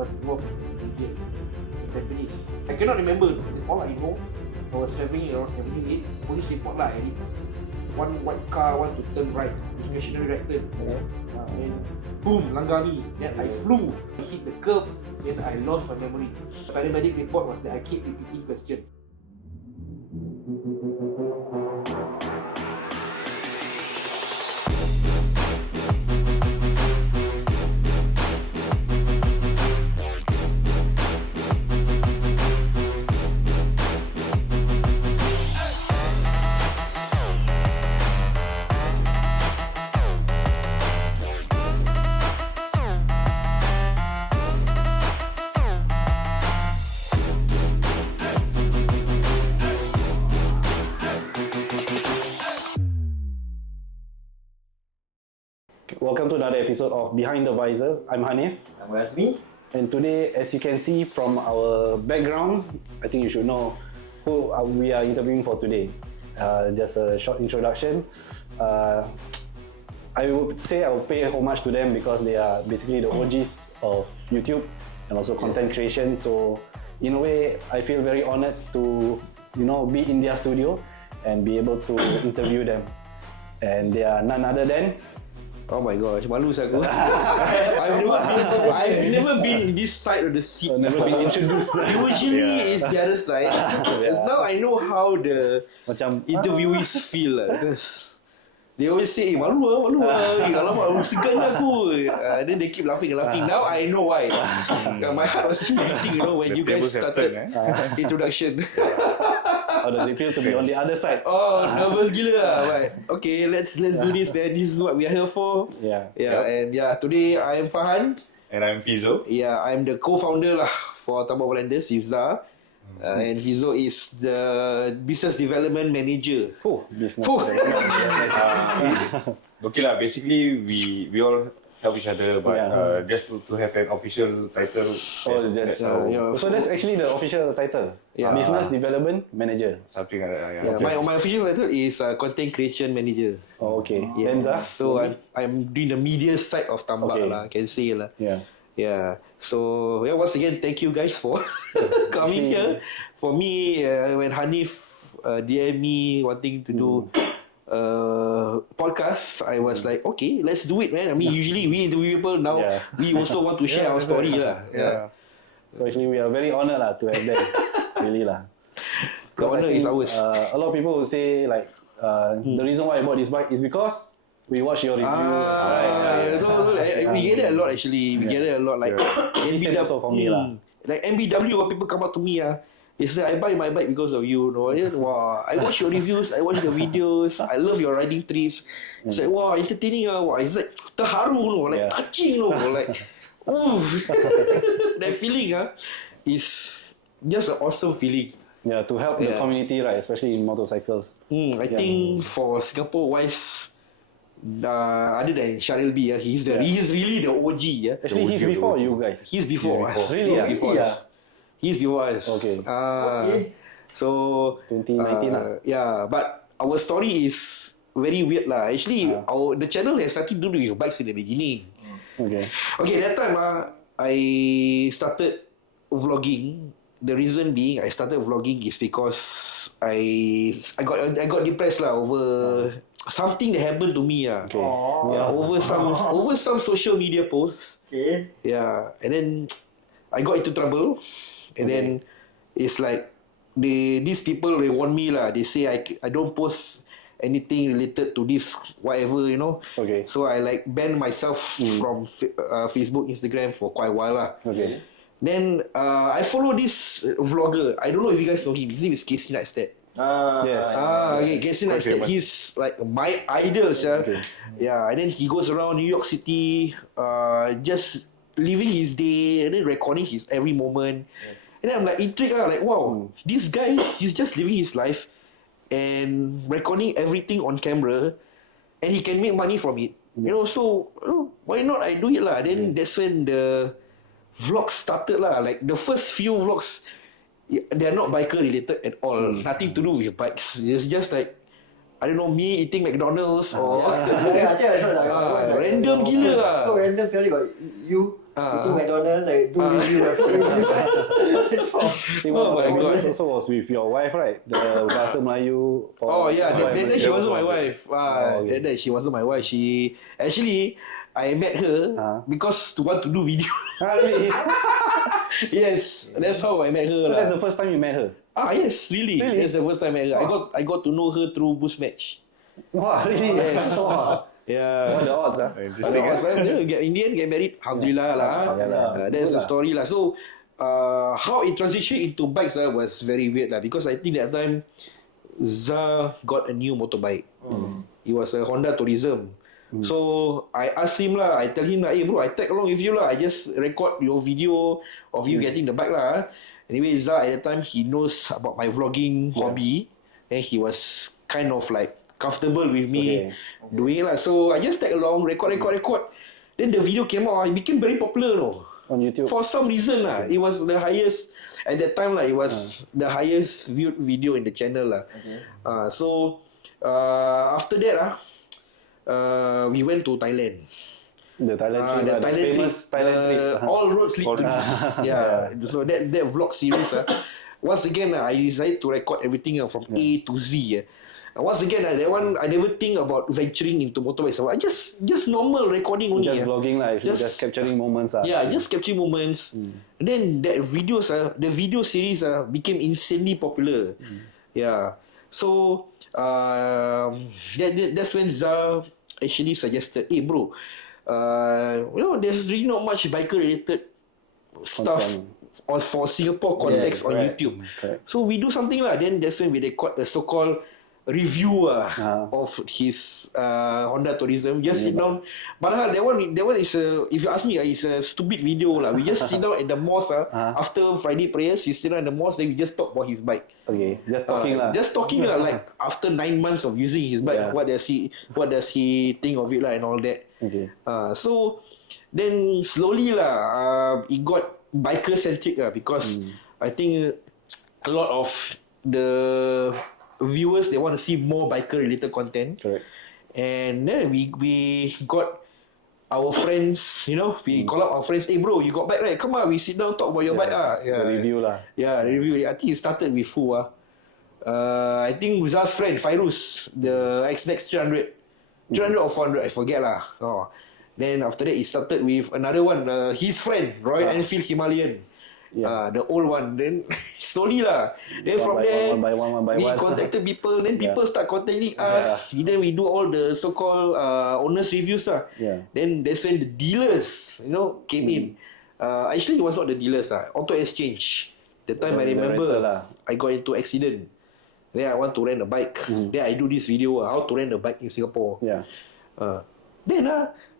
was involved in Indians in Japanese. I cannot remember. All I know, I was traveling around Avenue 8. Police report lah. One white car want to turn right, discretionary right turn. Then boom, langgar me. Then I flew. I hit the curb. Then I lost my memory. The paramedic report was that I keep repeating question. Welcome to another episode of Behind the Visor. I'm Hanif. I'm Rasmi. And today, as you can see from our background, I think you should know who we are interviewing for today. Just a short introduction. I would say I will pay homage to them because they are basically the OGs of YouTube and also content creation. So, in a way, I feel very honored to, be in their studio and be able to interview them. And they are none other than... Oh my gosh, malu aku. I've never been this side of the seat. Never been introduced. Usually it's the other side. Because now I know how the interviewees feel because they always say, malu lah. Alamak, malu segan aku. Then they keep laughing. Now I know why. My heart was beating, when you guys started introduction. How does it feel to be on the other side? Oh, nervous gila lah. But okay, let's do this, man. This is what we are here for. And today I am Farhan. And I'm Fizo. I'm the co-founder lah for Tambak Overlanders, Visor. And Fizo is the business development manager. Okay lah, basically we all help each other, but just to have an official title. So that's actually the official title. Business Development Manager. Something like that. My official title is Content Creation Manager. Oh, okay. So I'm doing the media side of Tambak lah, can say lah. So once again, thank you guys for coming here. For me, when Hanif DM me wanting to do podcast, I was like, okay, let's do it, man. I mean, usually we interview people, now we also want to share our story lah. So actually, we are very honored lah to have them. Really lah. The honor is ours. A lot of people will say like, the reason why I bought this bike is because we watch your reviews. We get it a lot actually. We get it a lot like MBW also for me lah. Like MBW, people come up to me they say, I buy my bike because of you. Wow, I watch your reviews, I watch the videos, I love your riding trips. It's like, wow, entertaining. Wow, it's like terharu, like touching, like that feeling is just an awesome feeling. Yeah, to help the community, right, especially in motorcycles. I think for Singapore-wise, other than Sharil B, he's really the OG. Actually, he's before you guys. He's before us. Really? He's before us. Okay. So 2019 but our story is very weird lah. Actually, the channel has started to do with bikes in the beginning. Okay, that time I started vlogging. The reason being I started vlogging is because I got depressed lah over something that happened to me over some social media posts. And then I got into trouble, and then it's like these people, they warn me lah. They say I don't post anything related to this whatever, So I like banned myself from Facebook, Instagram for quite a while lah. Then I follow this vlogger. I don't know if you guys know him. His name is Casey Neistat. Casey Neistat. He's like my idol, and then he goes around New York City, just living his day and then recording his every moment. And then I'm like intrigued, like wow, this guy, he's just living his life and recording everything on camera, and he can make money from it. So why not I do it lah? Then that's when the vlogs started lah. Like the first few vlogs, they're not biker related at all. Nothing to do with bikes. It's just like, I don't know, me eating McDonald's or I think I saw random gila lah. So random sekali got you. Itu McDonald's like do review. Oh my god. Also was with your wife, right? The Bahasa Melayu. Then she wasn't my wife. Then she wasn't my wife. She actually, I met her because to want to do video. Really? Yes, that's how I met her. So that's the first time you met her? Yes, really. That's the first time I met her. I got to know her through Boost Match. Wow, really? Yes. Yeah. What are the odds? Interesting. Get Indian, get married. Alhamdulillah lah. That's the story lah. So, how it transitioned into bikes was very weird lah, because I think that time Zah got a new motorbike. It was a Honda Tourism. So I asked him lah. I tell him lah, hey bro, I tag along with you lah. I just record your video of you getting the bike lah. Anyway, Zah at the time, he knows about my vlogging hobby, and he was kind of like comfortable with me doing it lah. So I just tag along, record. Then the video came out. It became very popular, no? On YouTube. For some reason lah, it was the highest at that time lah. It was the highest viewed video in the channel lah. So after that we went to Thailand. The Thailand trip, the Thailand famous trip. Thailand trip. All roads lead to this. So that vlog series once again I decided to record everything from A to Z. Once again, that one I never think about venturing into motorbikes. I just normal recording only. Just vlogging lah, just capturing moments. Just capturing moments. And then that videos, the video series became insanely popular. So that's when Zah actually suggested, hey bro, there's really not much biker related stuff for Singapore context on YouTube. So we do something lah. Then that's when we record a so-called review of his Honda Tourism. Just sit down. But that one is if you ask me, it's a stupid video lah. We just sit down at the mosque after Friday prayers. We sit down at the mosque, then we just talk about his bike. Okay, just talking lah. Just talking lah. Like after 9 months of using his bike, what does he think of it lah and all that. Okay. So then slowly lah, it got biker-centric lah, because I think a lot of the viewers, they want to see more biker related content. Correct. And then we got our friends, we call up our friends, hey bro, you got bike right? Come on, we sit down talk about your bike The review lah. The review. I think it started with who I think Zah's friend Fairuz, the X-Nex 300 or 400, I forget lah. Then after that it started with another one, his friend Royal Enfield Himalayan. The old one. Then slowly lah. Then from there, one by we one. contacted people. Then people start contacting us. Then we do all the so-called owners reviews lah. Then that's when the dealers, came in. Actually, it was not the dealers Auto Exchange. The time I remember, I got into accident. Then I want to rent a bike. Then I do this video how to rent a bike in Singapore. Then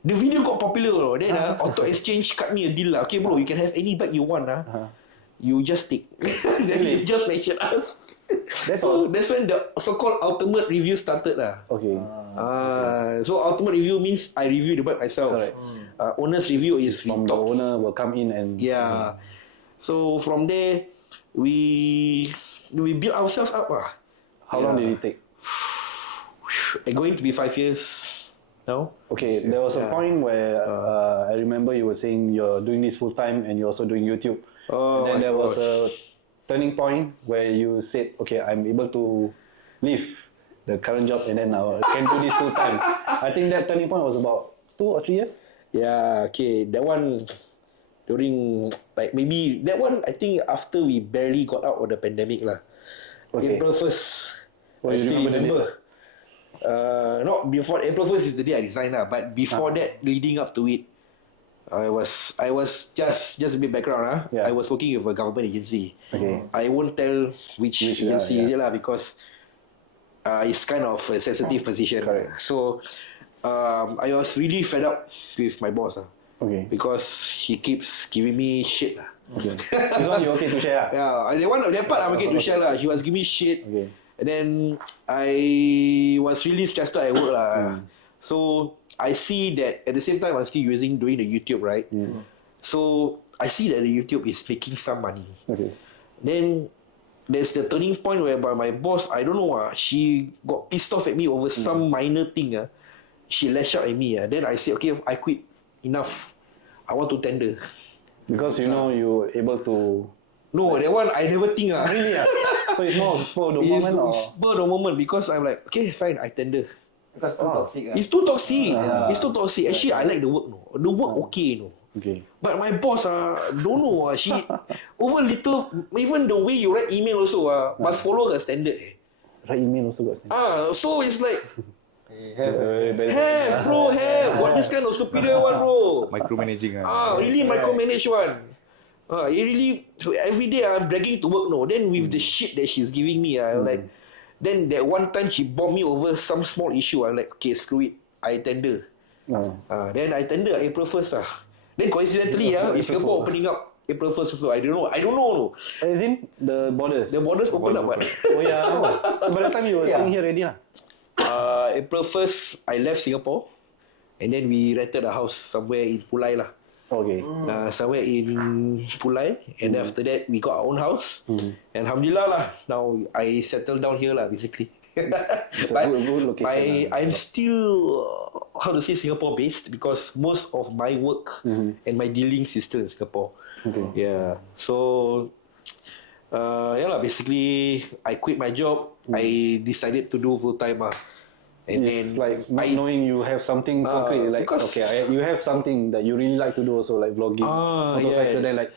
the video got popular. Then Auto Exchange cut me a deal lah. Okay bro, you can have any bike you want you just take. Then you just mention us. That's when the so-called ultimate review started lah. Okay. So ultimate review means I review the bike myself. Owner's review is from the owner will come in and So from there we build ourselves up How long did it take? Going to be 5 years now. Okay, there was a point where I remember you were saying you're doing this full time and you're also doing YouTube. And then there was a turning point where you said, okay, I'm able to leave the current job and then I can do this full time. I think that turning point was about 2 or 3 years. Okay, that one during maybe that one I think after we barely got out of the pandemic lah. April 1st. I still remember. Not before April 1st is the day I resigned lah, but before that, leading up to it, I was just a bit background I was working with a government agency. I won't tell which agency lah, because it's kind of a sensitive position. So I was really fed up with my boss because he keeps giving me shit lah. This one you okay to share? That part I'm okay to share lah. He was giving me shit. And then I was really stressed out at work lah. So I see that at the same time I'm still doing the YouTube, right? So I see that the YouTube is making some money. Then there's the turning point whereby my boss, I don't know, she got pissed off at me over some minor thing. She lashed out at me. Then I said, okay, I quit. Enough. I want to tender. Because you know you able to. No, that one I never think. Really? So it's more spur of the It's moment or? spur of the moment because I'm like, okay, fine, I tender. Because too toxic. It's too toxic. It's too toxic. Actually, I like the work. No, the work okay. No. Okay. But my boss don't know. She over little. Even the way you write email also must follow her standard. Write email also got standard. So it's like Have. bro, have. Got this kind of superior one, bro. Micromanaging. Really micromanage one. Really every day I'm dragging to work. No, then with the shit that she's giving me, I'm like. Then that one time she bombed me over some small issue. I'm like, okay, screw it. I tender. Then I tender April 1st. Then coincidentally, in Singapore opening up April 1st also. I don't know. No. As in the borders. The borders open up. But Oh yeah. So by the time you were staying here already lah. April 1st, I left Singapore. And then we rented a house somewhere in Pulai lah. Okay. Somewhere in Pulai. And then after that, we got our own house. And Alhamdulillah lah. Now, I settled down here lah, basically. It's a good location. I'm still, how to say, Singapore-based because most of my work and my dealings is still in Singapore. Okay. Yeah. So, basically, I quit my job. I decided to do full-time. And it's then like not knowing you have something concrete, like you have something that you really like to do also, like vlogging, motorcycle. Then like,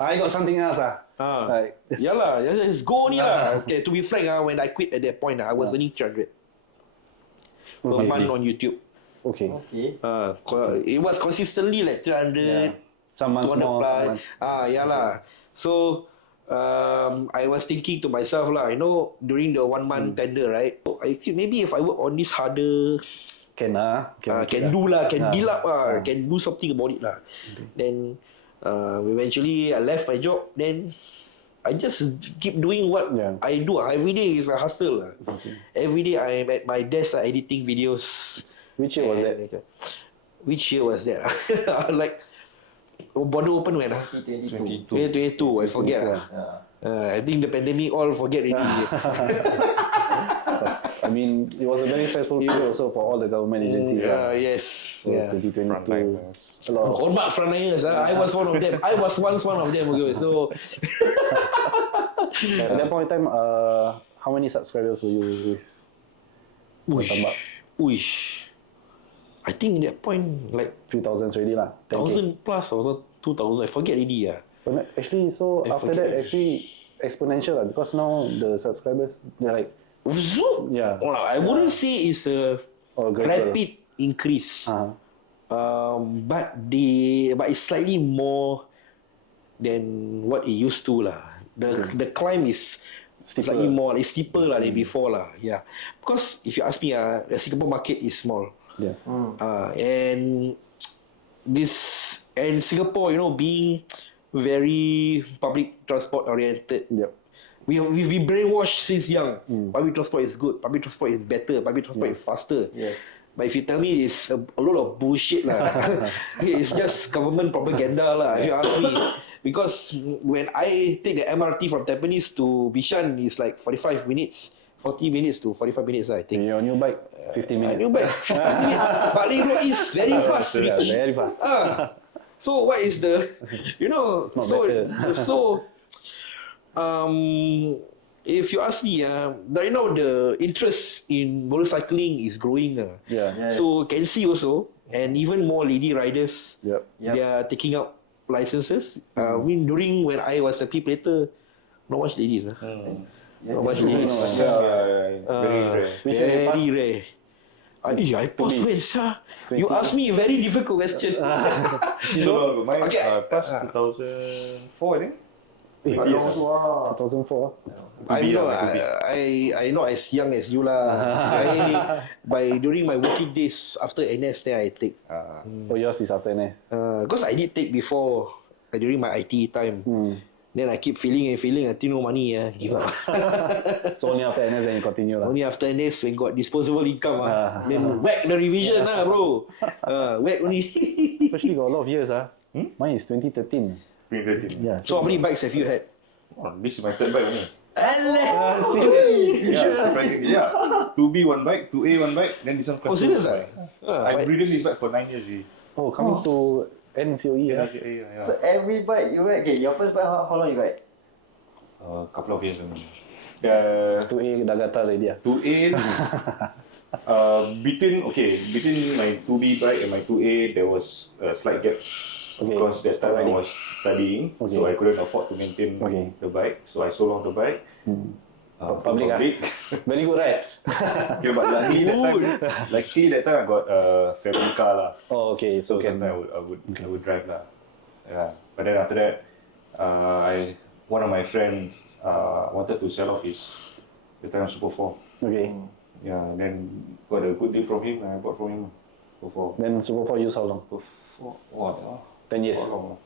I got something else like just go only lah. Okay, to be frank when I quit at that point I was earning 300 per month on YouTube. Okay. It was consistently like 300, some months 200 more, plus. So I was thinking to myself lah, during the 1 month tender, right? I think maybe if I work on this harder, can do lah, can build up can do something about it lah. Then eventually I left my job. Then I just keep doing what I do. Every day is a hustle lah. Every day I'm at my desk editing videos. Which year was that? Which year was that? Like border open when? 2022. I forget. I think the pandemic all forget already. I mean, it was a very stressful period also for all the government agencies. Yes. So 2022. Hormat frontliners. I was one of them. I was once one of them. Okay. So at that point in time, how many subscribers were you with? I think at that point like 3,000 already lah. 1,000 plus or 2,000. I forget already. But actually, so after that, actually exponential lah, because now the subscribers they're like zoom. Yeah. I wouldn't say it's a rapid increase. But it's slightly more than what it used to lah. The climb is slightly more, it's steeper lah than before lah. Yeah. Because if you ask me, the Singapore market is small. Yes. And Singapore, being very public transport oriented. Yep. We've been brainwashed since young. Public transport is good. Public transport is better. Public transport is faster. Yes. But if you tell me it's a lot of bullshit lah. It's just government propaganda lah. If you ask me, because when I take the MRT from Tampines to Bishan, it's like 40 minutes to 45 minutes. I think. Your new bike, 50 minutes. New bike, 50 minutes. But Link Road is very fast. Very fast. So what is the, It's not better. if you ask me, right now the interest in motorcycling is growing. Yes. So can see also, and even more lady riders, they are taking up licenses. I mean, during when I was a P-plater, not much ladies. Not much ladies. Very rare. I passed when, sir? You ask me a very difficult question. So, mine past 2004, I think. 2004. I'm not as young as you lah. During my working days after NS, then I take. Yours is after NS. Because I did take before during my IT time. Then I keep feeling until no money. Give up. So only after NS then you continue lah. Only after NS when got disposable income. Then whack the revision bro. Whack only. Especially got a lot of years. Mine is 2013. 2013. Yeah. So how many bikes have you had? This is my third bike only. Seriously? 2B one bike, 2A one bike, then this one. Serious I've ridden this bike for 9 years already. Coming to NCOE, yeah. Yeah. So every bike you ride, okay, your first bike, how long you ride? A couple of years only. 2A dah gatal already ah. 2A, between my 2B bike and my 2A, there was a slight gap. Okay. Because that time I was studying, Okay. so I couldn't afford to maintain the bike, so I sold off the bike. Public ah. Very good, right? Okay, but luckily that time I got a family car lah. Oh, okay. So So can sometimes I would drive lah. Yeah. But then after that, one of my friends wanted to sell off his the time Super 4. okay. Yeah. Then got a good deal from him. I bought from him. Super 4. Then Super 4 use how long? Super 4. What? 10 years. No.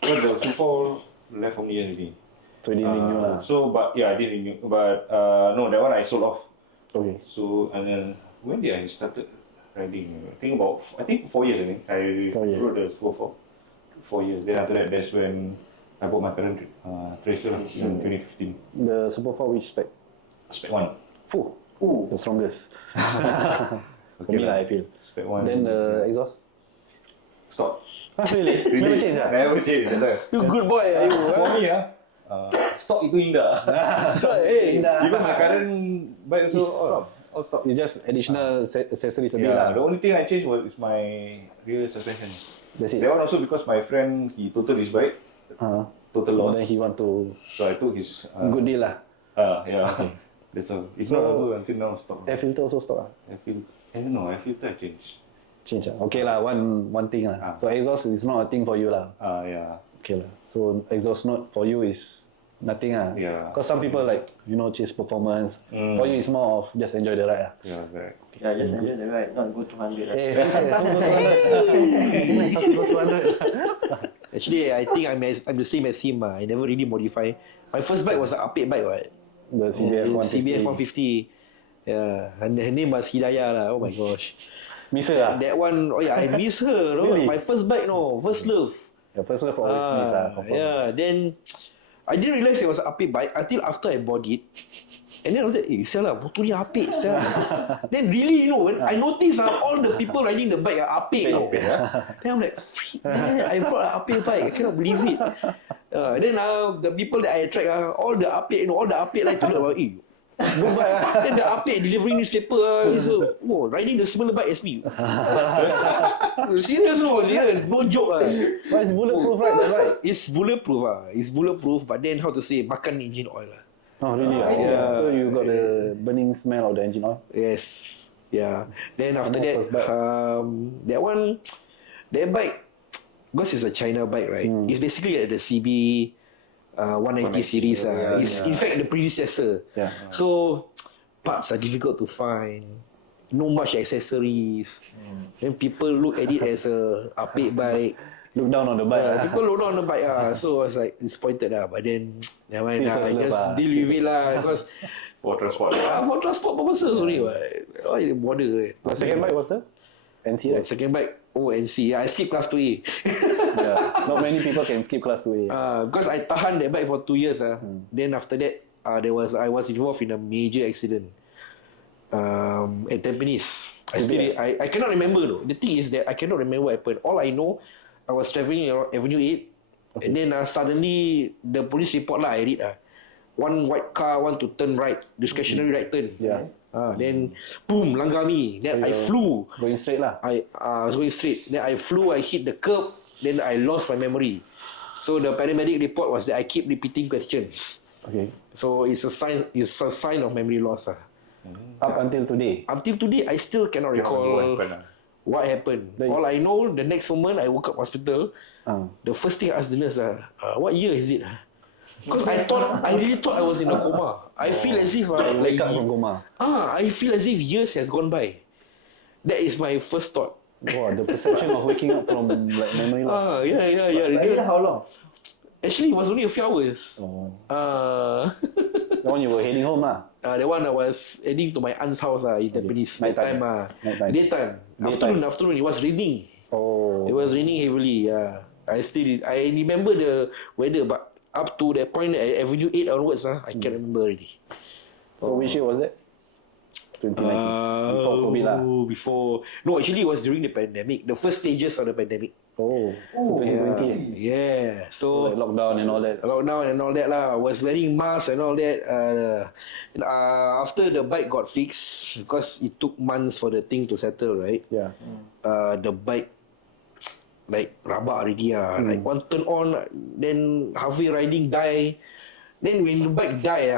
Because the Super 4 left from me already. So you didn't renew lah. So, but yeah, I did renew. But no, that one I sold off. Okay. So, and then when did I started riding? I think 4 years. I think I 4 years. rode the Super 4. 4 years. Then after that, that's when I bought my current Tracer in 2015. The Super 4 which spec? Spec 1. The strongest. For me lah, I feel. Spec 1. Then the exhaust? Stop. Ah, really? Never change ah? Never change. That's why. You good boy, you. For me, stock itu indah. So, hey, Even my current bike also all stock. It's just additional accessories a bit Yeah, lah. the only thing I changed is my rear suspension. That's it. That one also because my friend, he totaled his bike, total loss. Then he want to So I took his good deal lah. yeah. That's all. It's not good until now stock. Air filter also stock ah? I don't know, I filter I changed. Change ah. Okay lah, one thing lah. So exhaust is not a thing for you lah. Yeah. Okay lah. So exhaust note for you is nothing ah. Yeah. Because some people like chase performance. For you it's more of just enjoy the ride ah. Yeah, right. Yeah, just enjoy the ride, not go 200. Right? Hey, don't go 200. It's nice to go 200. Actually, I think I'm the same as him. I never really modify. My first bike was an update bike, right? The CBF 150. CBF 150. Yeah, and her name was Hidayah lah. Oh my gosh. Miss her ah? That one, oh yeah, I miss her. No? Really? My first bike, first love. Your first love always miss ah. confirm. Yeah, then I didn't realize it was an update bike until after I bought it. And then I was like, sial lah, motor ni apik, sial. Then really, when I noticed all the people riding the bike are apik, Then I'm like, freak, man, I brought an apik bike, I cannot believe it. Then the people that I attract, all the apik, all the apik like to look about, good bike. Then the apik delivering newspaper, so, riding the similar bike as me. Serious, no joke. But it's bulletproof, right? That's right. It's bulletproof, but then how to say, makan engine oil lah. Oh, really? Yeah. So you got the burning smell of the engine oil? Yes. Yeah. Then after that, First bike. that bike, because it's a China bike, right? It's basically like the CB 190 series. It's in fact the predecessor. Yeah. So parts are difficult to find. No much accessories. Then people look at it as a update bike. Look down on the bike. People look down on the bike. So I was like disappointed. But then, never mind. I just deal with it lah. Because For transport. for transport purposes only. Why you bother? Right? The second bike was the NC, right? Second bike, NC. I skip class 2A. Yeah. Not many people can skip class 2A. Because I tahan that bike for 2 years. Then after that, I was involved in a major accident at Tampines. I cannot remember though. The thing is that I cannot remember what happened. All I know, I was traveling around Avenue 8, and then suddenly the police report I read one white car want to turn right, discretionary right turn. Yeah. Then boom, langgar me. Then I flew. Going straight lah. I was going straight. Then I flew. I hit the curb. Then I lost my memory. So the paramedic report was that I keep repeating questions. Okay. So it's a sign of memory loss. Up until today. Until today, I still cannot recall what happened. All I know, the next moment I woke up hospital. The first thing I asked the nurse, what year is it? Because I really thought I was in a coma. I feel as if Wake up from coma. I feel as if years has gone by. That is my first thought. Wow, the perception of waking up from like memory loss. Like how long? Actually, it was only a few hours. The one you were heading home lah. The one I was heading to my aunt's house in Tampines. Nighttime. Nighttime. Daytime. Afternoon. It was raining. Oh. It was raining heavily. I remember the weather, but up to that point, Avenue 8 onwards, I can't remember already. So which year was that? 2019 before COVID lah. No, actually it was during the pandemic, the first stages of the pandemic. Oh, so 2020. Yeah, so Like lockdown and all that. lah. Was wearing mask and all that. After the bike got fixed, because it took months for the thing to settle, right? Yeah. The bike like rabak already like one turn on, then halfway riding die. Then when the bike die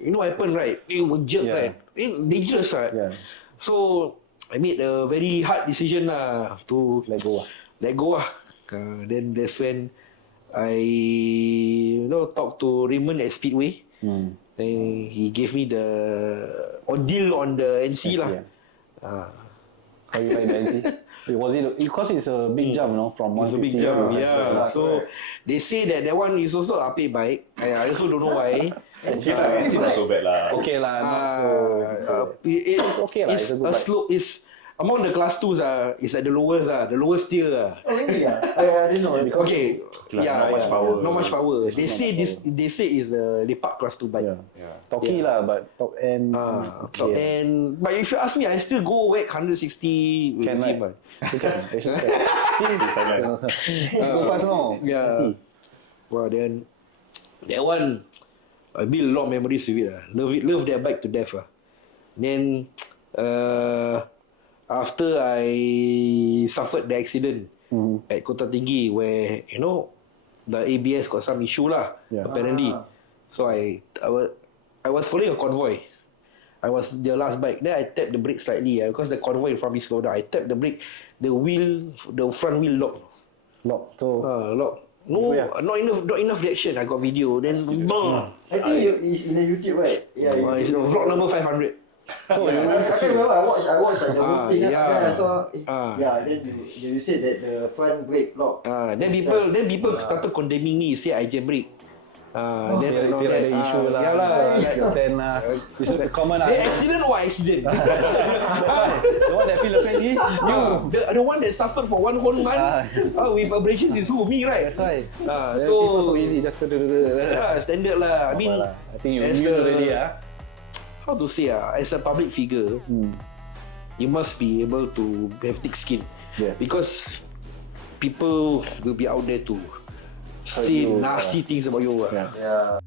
you know what happened, right? It will jerk, Yeah. right? It dangerous, right? Yeah. So I made a very hard decision to Let go. let go. Then that's when I talked to Raymond at Speedway. Then he gave me the deal on the NC lah. How you like the NC? Was it because it's a big jump, from It's a 150 big jump, to- yeah. So they say that one is also a pay bike. I also don't know why. NC not so bad lah. Okay lah, not so. It's okay lah, It's it's a good a bike. slow. It's among the class 2s. It's at the lowest tier. Oh really? I didn't know. Because Okay, not much power. Not much power. They say is the Lepak class 2 bike. Yeah. Talkie lah, but top end. Top end. But if you ask me, I still go whack 160 with Can, him. right? You can. Actually can. See, go fast now. Yeah. See. Well, then that one, I build a lot of memories with it. Love that bike to death. Then after I suffered the accident at Kota Tinggi, where the ABS got some issue lah, apparently. So I was following a convoy. I was the last bike. Then I tapped the brake slightly because the convoy in front of me slowed down. I tapped the brake. The front wheel locked. Lock. So Locked. No, not enough reaction. I got video. Then I think it's in the YouTube, right? Yeah. it's vlog number 500. I can't remember. I watched like the whole thing. yeah. Then I saw. Then you said that the front brake lock. Then people started condemning me. Say I jailbreak. Then you see like the issue lah. Yeah lah. Like the sand lah. It's common lah. Accident or accident? That's why. The one that feel the pain is you. The one that suffered for 1 whole month with abrasions is who? Me, right? That's why. So People so easy just to standard lah. I mean, I think you as knew already how to say as a public figure, you must be able to have thick skin, because people will be out there to say you, nasty things about you. Yeah.